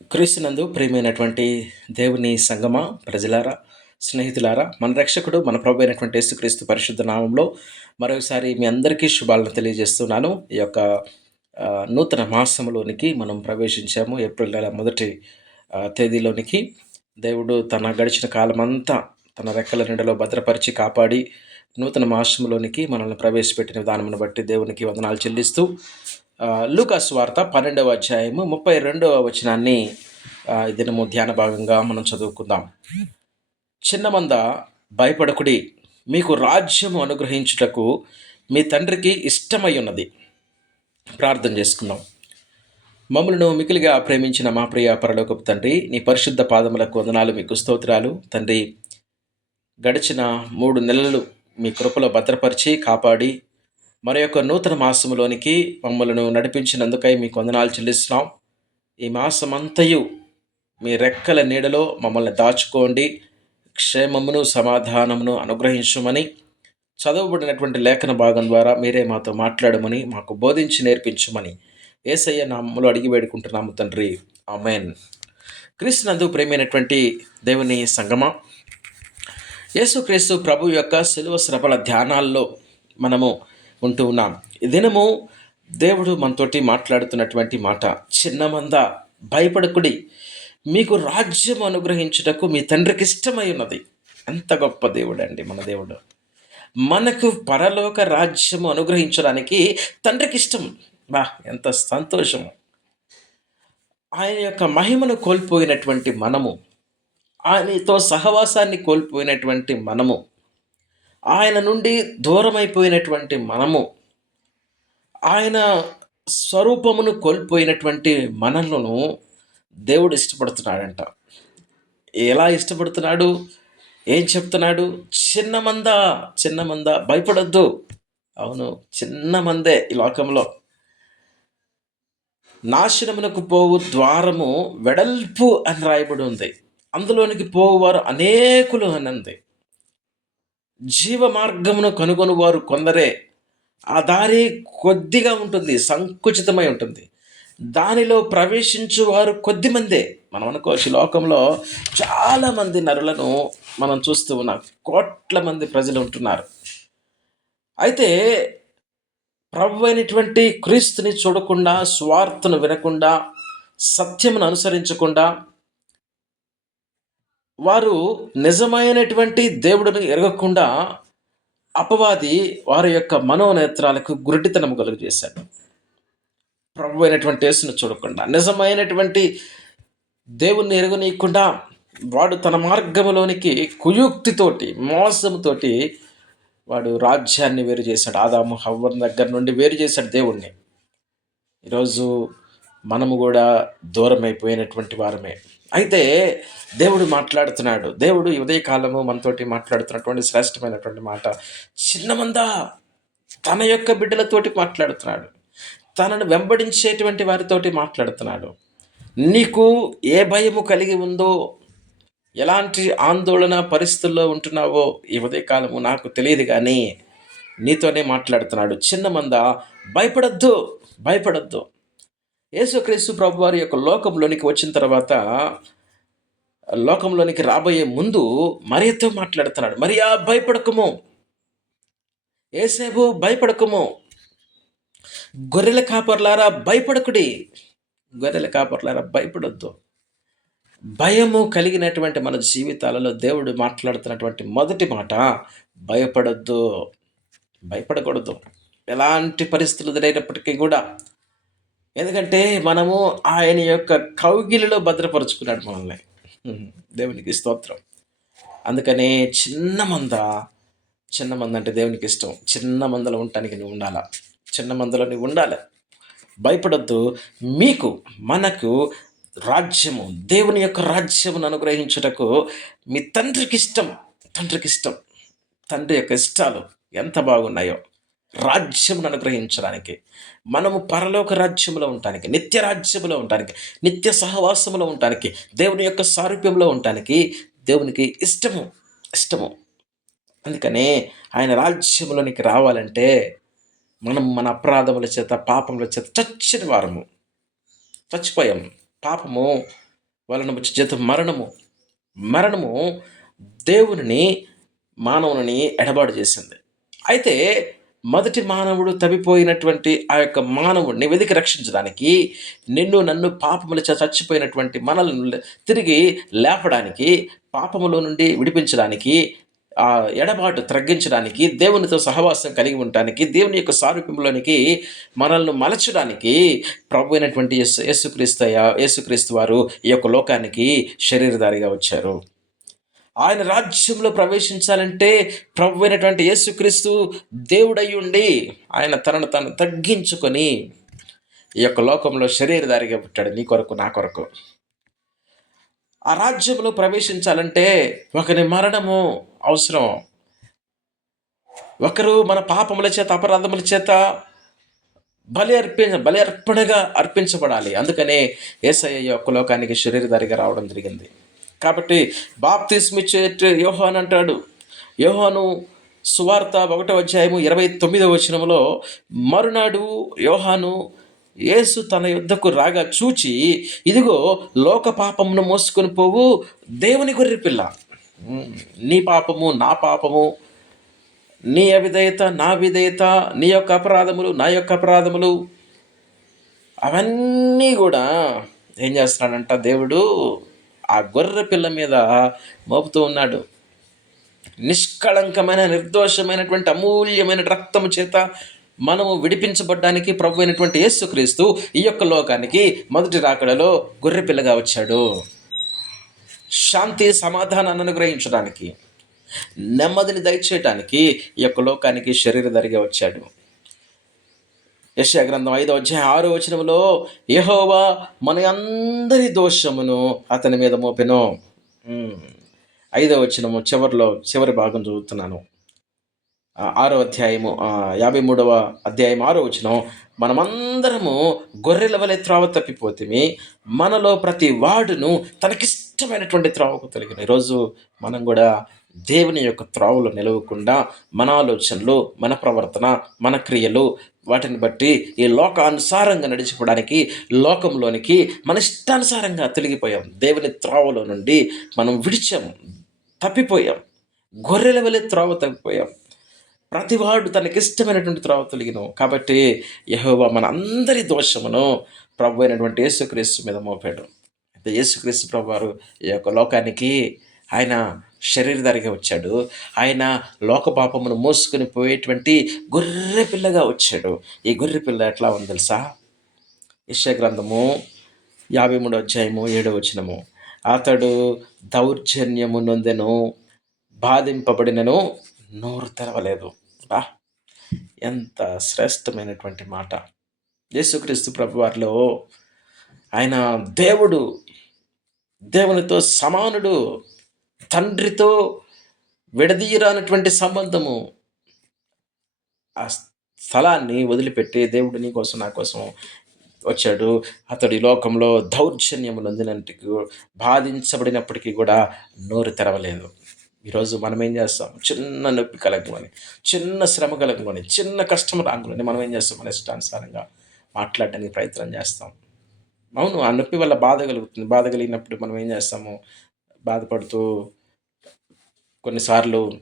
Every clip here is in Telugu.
క్రీస్తునందు ప్రియమైనటువంటి దేవుని సంగమ ప్రజలారా స్నేహితులారా మన రక్షకుడు మన ప్రభు అయినటువంటి యేసుక్రీస్తు పరిశుద్ధ నామంలో మరోసారి మీ అందరికీ శుభాలను తెలియజేస్తున్నాను. ఈ యొక్క నూతన మాసంలోనికి మనం ప్రవేశించాము ఏప్రిల్ నెల మొదటి తేదీలోనికి. దేవుడు తన గడిచిన కాలమంతా తన రెక్కల నిండలో భద్రపరిచి కాపాడి నూతన మాసంలోనికి మనల్ని ప్రవేశపెట్టిన విధానమును బట్టి దేవునికి వందనాలు చెల్లిస్తూ లూకాస్ వార్త పన్నెండవ అధ్యాయము ముప్పై రెండవ వచనాన్ని ఈ దినము ధ్యాన భాగంగా మనం చదువుకుందాం. చిన్నమంద భయపడకుడి మీకు రాజ్యము అనుగ్రహించుటకు మీ తండ్రికి ఇష్టమై ఉన్నది ప్రార్థన చేసుకుందాం. మమ్మల్ని మికిలిగా ప్రేమించిన మా ప్రియ పరలోకపు తండ్రి నీ పరిశుద్ధ పాదములకు వందనాలు మీకు స్తోత్రాలు. తండ్రి గడిచిన మూడు నెలలు మీ కృపలో భద్రపరిచి కాపాడి మరి యొక్క నూతన మాసములోనికి మమ్మలను నడిపించినందుకై మీకు వందనాలు చెల్లిస్తున్నాం. ఈ మాసమంతయు మీ రెక్కల నీడలో మమ్మల్ని దాచుకోండి. క్షేమమును సమాధానమును అనుగ్రహించమని చదవబడినటువంటి లేఖన భాగం ద్వారా మీరే మాతో మాట్లాడమని మాకు బోధించి నేర్పించమని ఏసయ్య నామములు అడిగి వేడుకుంటున్నాము తండ్రి. ఆమెన్. క్రీస్తునందు ప్రేమైనటువంటి దేవుని సంగమ యేసుక్రీస్తు ప్రభు యొక్క శిలువ శ్రపల ధ్యానాల్లో మనము ఉంటూ ఉన్నాం. ఈ దినము దేవుడు మనతోటి మాట్లాడుతున్నటువంటి మాట చిన్నమంద భయపడకుడి. మీకు రాజ్యం అనుగ్రహించుటకు మీ తండ్రికి ఇష్టమై ఉన్నది ఎంత గొప్ప దేవుడు అండి మన దేవుడు. మనకు పరలోక రాజ్యము అనుగ్రహించడానికి తండ్రికి ఇష్టం. బా ఎంత సంతోషము. ఆయన యొక్క మహిమను కోల్పోయినటువంటి మనము ఆయనతో సహవాసాన్ని కోల్పోయినటువంటి మనము ఆయన నుండి దూరమైపోయినటువంటి మనము ఆయన స్వరూపమును కోల్పోయినటువంటి మనలను దేవుడు ఇష్టపడుతున్నాడంట. ఎలా ఇష్టపడుతున్నాడు? ఏం చెప్తున్నాడు? చిన్న మంద చిన్న మంద భయపడొద్దు. అవును చిన్న మందే ఈ లోకంలో. నాశనమునకు పోవు ద్వారము వెడల్పు అని రాయబడి ఉంది. అందులోనికి పోవు వారు అనేకులు అని ఉంది జీవ మార్గమును కనుగొని వారు కొందరే. ఆ దారి కొద్దిగా ఉంటుంది సంకుచితమై ఉంటుంది. దానిలో ప్రవేశించు వారు కొద్ది మందే మనం అనుకోవచ్చు లోకంలో చాలామంది నరులను మనం చూస్తూ ఉన్నాం. కోట్ల మంది ప్రజలు ఉంటున్నారు. అయితే ప్రభు అయినటువంటి క్రీస్తుని చూడకుండా స్వార్థను వినకుండా సత్యమును అనుసరించకుండా వారు నిజమైనటువంటి దేవుడిని ఎరగకుండా అపవాది వారి యొక్క మనోనేత్రాలకు గురటితనము కలుగు చేశాడు ప్రభు అయినటువంటి యేసును చూడకుండా నిజమైనటువంటి దేవుణ్ణి ఎరగనీయకుండా వాడు తన మార్గములోనికి కుయుక్తితోటి మోసముతోటి వాడు రాజ్యాన్ని వేరు చేశాడు. ఆదాము హవ్వ దగ్గర నుండి వేరు చేశాడు దేవుణ్ణి. ఈరోజు మనము కూడా దూరమైపోయినటువంటి వారమే. అయితే దేవుడు మాట్లాడుతున్నాడు. దేవుడు ఈ ఉదయకాలము మనతోటి మాట్లాడుతున్నటువంటి శ్రేష్టమైనటువంటి మాట. చిన్నమందా తన యొక్క బిడ్డలతోటి మాట్లాడుతున్నాడు. తనను వెంబడించేటువంటి వారితోటి మాట్లాడుతున్నాడు. నీకు ఏ భయము కలిగి ఉందో ఎలాంటి ఆందోళన పరిస్థితుల్లో ఉంటున్నావో ఈ ఉదయకాలము నాకు తెలియదు కానీ నీతోనే మాట్లాడుతున్నాడు. చిన్నమంద భయపడద్దు భయపడద్దు. యేసుక్రీస్తు ప్రభు వారి యొక్క లోకంలోనికి వచ్చిన తర్వాత లోకంలోనికి రాబోయే ముందు మరియతో మాట్లాడుతున్నాడు. మరియా భయపడకము. ఏసేపు భయపడకము. గొర్రెల కాపర్లారా భయపడకుడి. గొర్రెల కాపర్లారా భయపడొద్దు. భయము కలిగినటువంటి మన జీవితాలలో దేవుడు మాట్లాడుతున్నటువంటి మొదటి మాట భయపడొద్దు. భయపడకూడదు. ఎలాంటి పరిస్థితులు ఎదురైనప్పటికీ కూడా ఎందుకంటే మనము ఆయన యొక్క కౌగిలిలో భద్రపరుచుకున్నాడు మనల్ని. దేవునికి స్తోత్రం. అందుకనే చిన్న మంద చిన్న మంద అంటే దేవునికి ఇష్టం. చిన్న మందలో ఉండటానికి నువ్వు ఉండాలా? చిన్న మందలో నువ్వు ఉండాలి? భయపడద్దు. మీకు మనకు రాజ్యము దేవుని యొక్క రాజ్యమును అనుగ్రహించుటకు మీ తండ్రికి ఇష్టం. తండ్రికి ఇష్టం. తండ్రి యొక్క ఇష్టాలు ఎంత బాగున్నాయో. రాజ్యమును అనుగ్రహించడానికి మనము పరలోక రాజ్యములో ఉండటానికి నిత్య రాజ్యములో ఉండటానికి నిత్య సహవాసములో ఉండటానికి దేవుని యొక్క సారూప్యంలో ఉండటానికి దేవునికి ఇష్టము ఇష్టము. అందుకనే ఆయన రాజ్యములోనికి రావాలంటే మనం మన అపరాధముల చేత పాపముల చేత చచ్చిన వారము. చచ్చిపోయాం. పాపము వలన వచ్చే చేత మరణము. మరణము దేవుని మానవుని ఎడబాటు చేసింది. అయితే మొదటి మానవుడు తప్పిపోయినటువంటి ఆ యొక్క మానవుడిని వెతికి రక్షించడానికి నిన్ను నన్ను పాపముల చచ్చిపోయినటువంటి మనల్ని తిరిగి లేపడానికి పాపములో నుండి విడిపించడానికి ఆ ఎడబాటు తగ్గించడానికి దేవునితో సహవాసం కలిగి ఉండటానికి దేవుని యొక్క సారూప్యంలోనికి మనల్ని మలచడానికి ప్రభు అయినటువంటి యేసు యేసుక్రీస్తు వారు ఈ యొక్క లోకానికి శరీరధారిగా వచ్చారు. ఆయన రాజ్యంలో ప్రవేశించాలంటే ప్రభు అయినటువంటి యేసుక్రీస్తు దేవుడై ఉండి ఆయన తనను తను తగ్గించుకొని ఈ యొక్క లోకంలో శరీరధారిగా పుట్టాడు. నీ కొరకు నా కొరకు. ఆ రాజ్యంలో ప్రవేశించాలంటే ఒకరి మరణము అవసరం. ఒకరు మన పాపముల చేత అపరాధముల చేత బలి అర్పించ బలి అర్పణగా అర్పించబడాలి. అందుకనే ఏసయ్య యొక్క లోకానికి శరీరధారిగా రావడం జరిగింది. కాబట్టి బాప్తిస్మిచ్చే యోహాన్ అంటాడు. యోహాను సువార్త ఒకటో అధ్యాయము ఇరవై తొమ్మిదవ వచనములో మరునాడు యోహాను యేసు తన యుద్ధకు రాగా చూచి ఇదిగో లోక పాపమును మోసుకొని పోవు దేవుని గొర్రె పిల్ల. నీ పాపము నా పాపము నీ అవిధేయత నా విధేయత నీ యొక్క అపరాధములు నా యొక్క అపరాధములు అవన్నీ కూడా ఏం చేస్తున్నాడంట దేవుడు? ఆ గొర్రె పిల్ల మీద మోపుతూ ఉన్నాడు. నిష్కళంకమైన నిర్దోషమైనటువంటి అమూల్యమైన రక్తము చేత మనము విడిపించబడ్డానికి ప్రభు అయినటువంటి యేసుక్రీస్తు ఈ యొక్క లోకానికి మొదటి రాకడలో గొర్రె పిల్లగా వచ్చాడు. శాంతి సమాధానాన్ని అనుగ్రహించడానికి నెమ్మదిని దయచేయటానికి ఈ యొక్క లోకానికి శరీరధరిగా వచ్చాడు. యశా గ్రంథం ఐదో అధ్యాయం ఆరో వచనంలో యహోవా మన అందరి దోషమును అతని మీద మోపెను. ఐదో వచనము చివరిలో చివరి భాగం చదువుతున్నాను ఆరో అధ్యాయము యాభై మూడవ అధ్యాయం ఆరో వచనం మనమందరము గొర్రెల వలె త్రావ తప్పిపోతే మనలో ప్రతి వాడును తనకిష్టమైనటువంటి త్రావకు తొలగిన. ఈరోజు మనం కూడా దేవుని యొక్క త్రావులు నిలవకుండా మన ఆలోచనలు మన ప్రవర్తన మన క్రియలు వాటిని బట్టి ఈ లోకానుసారంగా నడిచిపోవడానికి లోకంలోనికి మన ఇష్టానుసారంగా తొలగిపోయాం. దేవుని త్రోవలో నుండి మనం విడిచాం తప్పిపోయాం. గొర్రెల వలె త్రోవ తప్పిపోయాం. ప్రతివాడు తనకిష్టమైనటువంటి త్రోవ తొలగిను. కాబట్టి యహోవా మన అందరి దోషమును ప్రభు అయినటువంటి యేసుక్రీస్తు మీద మోపాడు. అయితే యేసుక్రీస్తు ప్రభు వారు ఈ యొక్క లోకానికి ఆయన శరీరధారిగా వచ్చాడు. ఆయన లోక పాపమును మోసుకొని పోయేటువంటి గొర్రె పిల్లగా వచ్చాడు. ఈ గొర్రె పిల్ల ఎట్లా ఉంది తెలుసా? యశగ్రంథము గ్రంథము యాభై మూడో అధ్యాయము ఏడో వచనము. అతడు దౌర్జన్యము నొందెను బాధింపబడినను నోరు తెరవలేదు. బా! ఎంత శ్రేష్టమైనటువంటి మాట. యేసుక్రీస్తు ప్రభు వారిలో ఆయన దేవుడు దేవునితో సమానుడు తండ్రితో విడదీయరానటువంటి సంబంధము ఆ స్థలాన్ని వదిలిపెట్టి దేవుడు నీ కోసం నా కోసం వచ్చాడు. అతడి లోకంలో దౌర్జన్యము బాధించబడినప్పటికీ కూడా నోరు తెరవలేదు. ఈరోజు మనం ఏం చేస్తాం? చిన్న నొప్పి కలగమని చిన్న శ్రమ కలగమని చిన్న కష్టం రాంగులని మనం ఏం చేస్తాం? మన ఇష్టానుసారంగా మాట్లాడడానికి ప్రయత్నం చేస్తాం. అవును ఆ నొప్పి వల్ల బాధ కలుగుతుంది. బాధ కలిగినప్పుడు మనం ఏం చేస్తాము? బాధపడుతూ కొన్నిసార్లు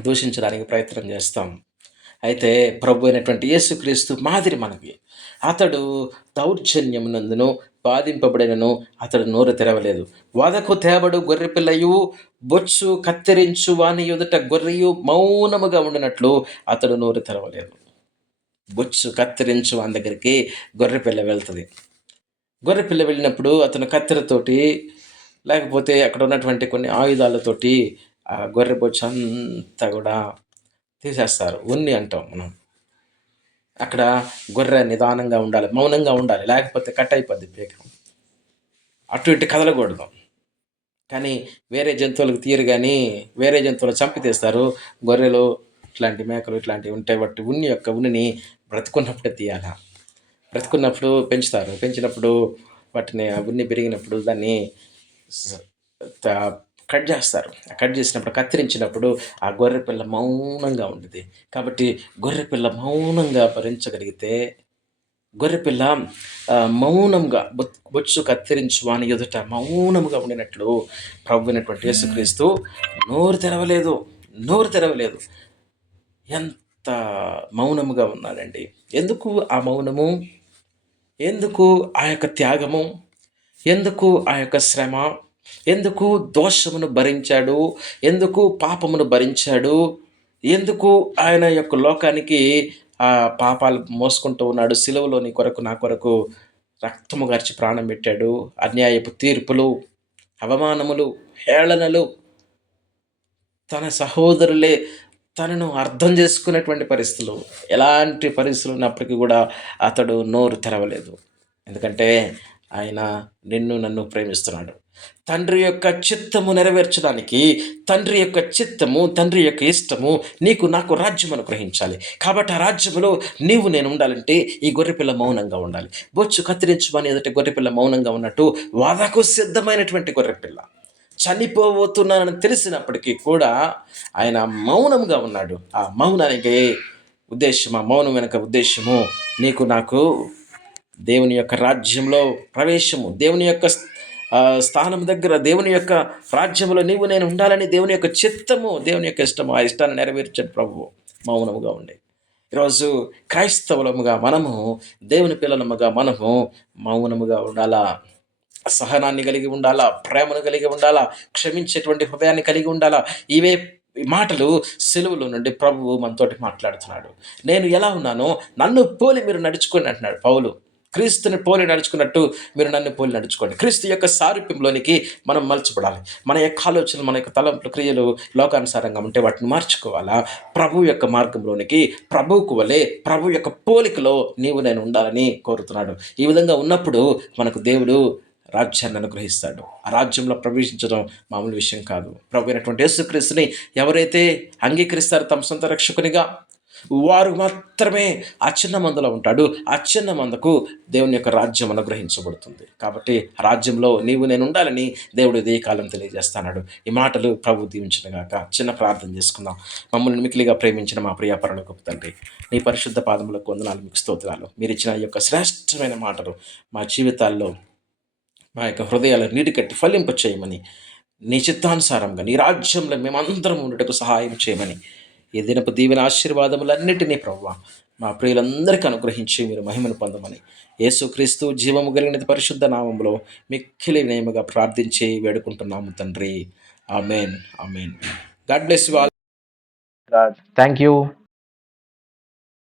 దూషించడానికి ప్రయత్నం చేస్తాం. అయితే ప్రభు అయినటువంటి యేసుక్రీస్తు మాదిరి మనకి అతడు దౌర్జన్యమునందును బాధింపబడినను అతడు నోరు తెరవలేదు. వదకు తేబడు గొర్రె పిల్లయు బొచ్చు కత్తిరించు వాని ఎదుట గొర్రెయు మౌనముగా ఉండినట్లు అతడు నోరు తెరవలేదు. బొచ్చు కత్తిరించు వాని దగ్గరికి గొర్రె పిల్ల వెళ్తుంది. గొర్రె పిల్ల వెళ్ళినప్పుడు అతను కత్తెరతోటి లేకపోతే అక్కడ ఉన్నటువంటి కొన్ని ఆయుధాలతోటి ఆ గొర్రె బొచ్చు అంతా కూడా తీసేస్తారు. ఉన్ని అంటాం మనం. అక్కడ గొర్రె నిదానంగా ఉండాలి మౌనంగా ఉండాలి లేకపోతే కట్ అయిపోద్ది పీక అటు ఇటు కదలకూడదు. కానీ వేరే జంతువులకు తీయరు కానీ వేరే జంతువులు చంపితీస్తారు గొర్రెలు ఇట్లాంటి మేకలు ఇట్లాంటివి ఉంటాయి వాటి ఉన్ని యొక్క ఉన్నిని బ్రతుకున్నప్పుడే తీయాలి? బ్రతుకున్నప్పుడు పెంచుతారు. పెంచినప్పుడు వాటిని ఆ ఉన్ని పెరిగినప్పుడు దాన్ని కట్ చేస్తారు. ఆ కట్ చేసినప్పుడు కత్తిరించినప్పుడు ఆ గొర్రె పిల్ల మౌనంగా ఉంటుంది కాబట్టి గొర్రె పిల్ల మౌనంగా భరించగలిగితే గొర్రెపిల్ల మౌనంగా బొచ్చు కత్తిరించు వాని ఎదుట మౌనంగా ఉండినట్లు ప్రభువినటువంటి యేసుక్రీస్తు నోరు తెరవలేదు నోరు తెరవలేదు. ఎంత మౌనముగా ఉన్నాడండి. ఎందుకు ఆ మౌనము? ఎందుకు ఆ యొక్క త్యాగము? ఎందుకు ఆ యొక్క శ్రమ? ఎందుకు దోషమును భరించాడు? ఎందుకు పాపమును భరించాడు? ఎందుకు ఆయన యొక్క లోకానికి ఆ పాపాలు మోసుకుంటూ ఉన్నాడు? సిలువలో నీ కొరకు నా కొరకు రక్తము గార్చి ప్రాణం పెట్టాడు. అన్యాయపు తీర్పులు అవమానములు హేళనలు తన సహోదరులే తనను అర్థం చేసుకునేటువంటి పరిస్థితులు. ఎలాంటి పరిస్థితులు ఉన్నప్పటికీ కూడా అతడు నోరు తెరవలేదు. ఎందుకంటే ఆయన నిన్ను నన్ను ప్రేమిస్తున్నాడు. తండ్రి యొక్క చిత్తము నెరవేర్చడానికి తండ్రి యొక్క చిత్తము తండ్రి యొక్క ఇష్టము నీకు నాకు రాజ్యం అనుగ్రహించాలి. కాబట్టి ఆ రాజ్యములో నీవు నేను ఉండాలంటే ఈ గొర్రెపిల్ల మౌనంగా ఉండాలి. బొచ్చు కత్తిరించమని ఎదుటి గొర్రెపిల్ల మౌనంగా ఉన్నట్టు వాదాకు సిద్ధమైనటువంటి గొర్రెపిల్ల. చనిపోబోతున్నానని తెలిసినప్పటికీ కూడా ఆయన మౌనంగా ఉన్నాడు. ఆ మౌనానికి ఉద్దేశం ఆ మౌనం వెనక ఉద్దేశము నీకు నాకు దేవుని యొక్క రాజ్యంలో ప్రవేశము దేవుని యొక్క స్థానం దగ్గర దేవుని యొక్క రాజ్యంలో నీవు నేను ఉండాలని దేవుని యొక్క చిత్తము దేవుని యొక్క ఇష్టము ఆ ఇష్టాన్ని నెరవేర్చని ప్రభువు మౌనముగా ఉండే. ఈరోజు క్రైస్తవులముగా మనము దేవుని పిల్లలముగా మనము మౌనముగా ఉండాలా? సహనాన్ని కలిగి ఉండాలా? ప్రేమను కలిగి ఉండాలా? క్షమించేటువంటి హృదయాన్ని కలిగి ఉండాలా? ఇవే మాటలు సెలవులో నుండి ప్రభువు మనతోటి మాట్లాడుతున్నాడు. నేను ఎలా ఉన్నానో నన్ను పోలి మీరు నడుచుకోండి అంటున్నాడు పౌలు. క్రీస్తుని పోలి నడుచుకున్నట్టు మీరు నన్ను పోలి నడుచుకోండి. క్రీస్తు యొక్క సారూప్యంలోనికి మనం మలచబడాలి మన యొక్క ఆలోచనలు మన యొక్క తలంపులు క్రియలు లోకానుసారంగా ఉంటే వాటిని మార్చుకోవాలా? ప్రభు యొక్క మార్గంలోనికి ప్రభువుకు వలె ప్రభు యొక్క పోలికలో నీవు నేను ఉండాలని కోరుతున్నాడు. ఈ విధంగా ఉన్నప్పుడు మనకు దేవుడు రాజ్యాన్ని అనుగ్రహిస్తాడు. ఆ రాజ్యంలో ప్రవేశించడం మామూలు విషయం కాదు. ప్రభు అయినటువంటి యేసుక్రీస్తుని ఎవరైతే అంగీకరిస్తారో తమ సొంత రక్షకునిగా వారు మాత్రమే ఆ చిన్న మందులో ఉంటాడు. ఆ చిన్న మందకు దేవుని యొక్క రాజ్యం అనుగ్రహించబడుతుంది. కాబట్టి రాజ్యంలో నీవు నేను ఉండాలని దేవుడు ఇదే కాలం తెలియజేస్తాడు. ఈ మాటలు ప్రభు దీవించినగాక చిన్న ప్రార్థన చేసుకుందాం. మమ్మల్ని మికిలిగా ప్రేమించిన మా ప్రియాపరణ గొప్ప తండ్రి నీ పరిశుద్ధ పాదములకు వందనాలు మీకు స్తోత్రాలు. మీరు ఇచ్చిన ఈ యొక్క శ్రేష్టమైన మాటలు మా జీవితాల్లో మా యొక్క హృదయాలు నీటి కట్టి ఫలింప చేయమని నీ చిత్తానుసారంగా నీ రాజ్యంలో మేమందరం ఉండటకు సహాయం చేయమని ఈ దినపు దీవెన ఆశీర్వాదములన్నిటినీ ప్రవ్వ. మా ప్రియులందరికీ అనుగ్రహించి మీరు మహిమను పొందమని యేసుక్రీస్తు జీవము కలిగినది పరిశుద్ధ నామంలో మిక్కిలి నేమగా ప్రార్థించి వేడుకుంటున్నాము తండ్రి. Amen. Amen. God bless you all. Thank you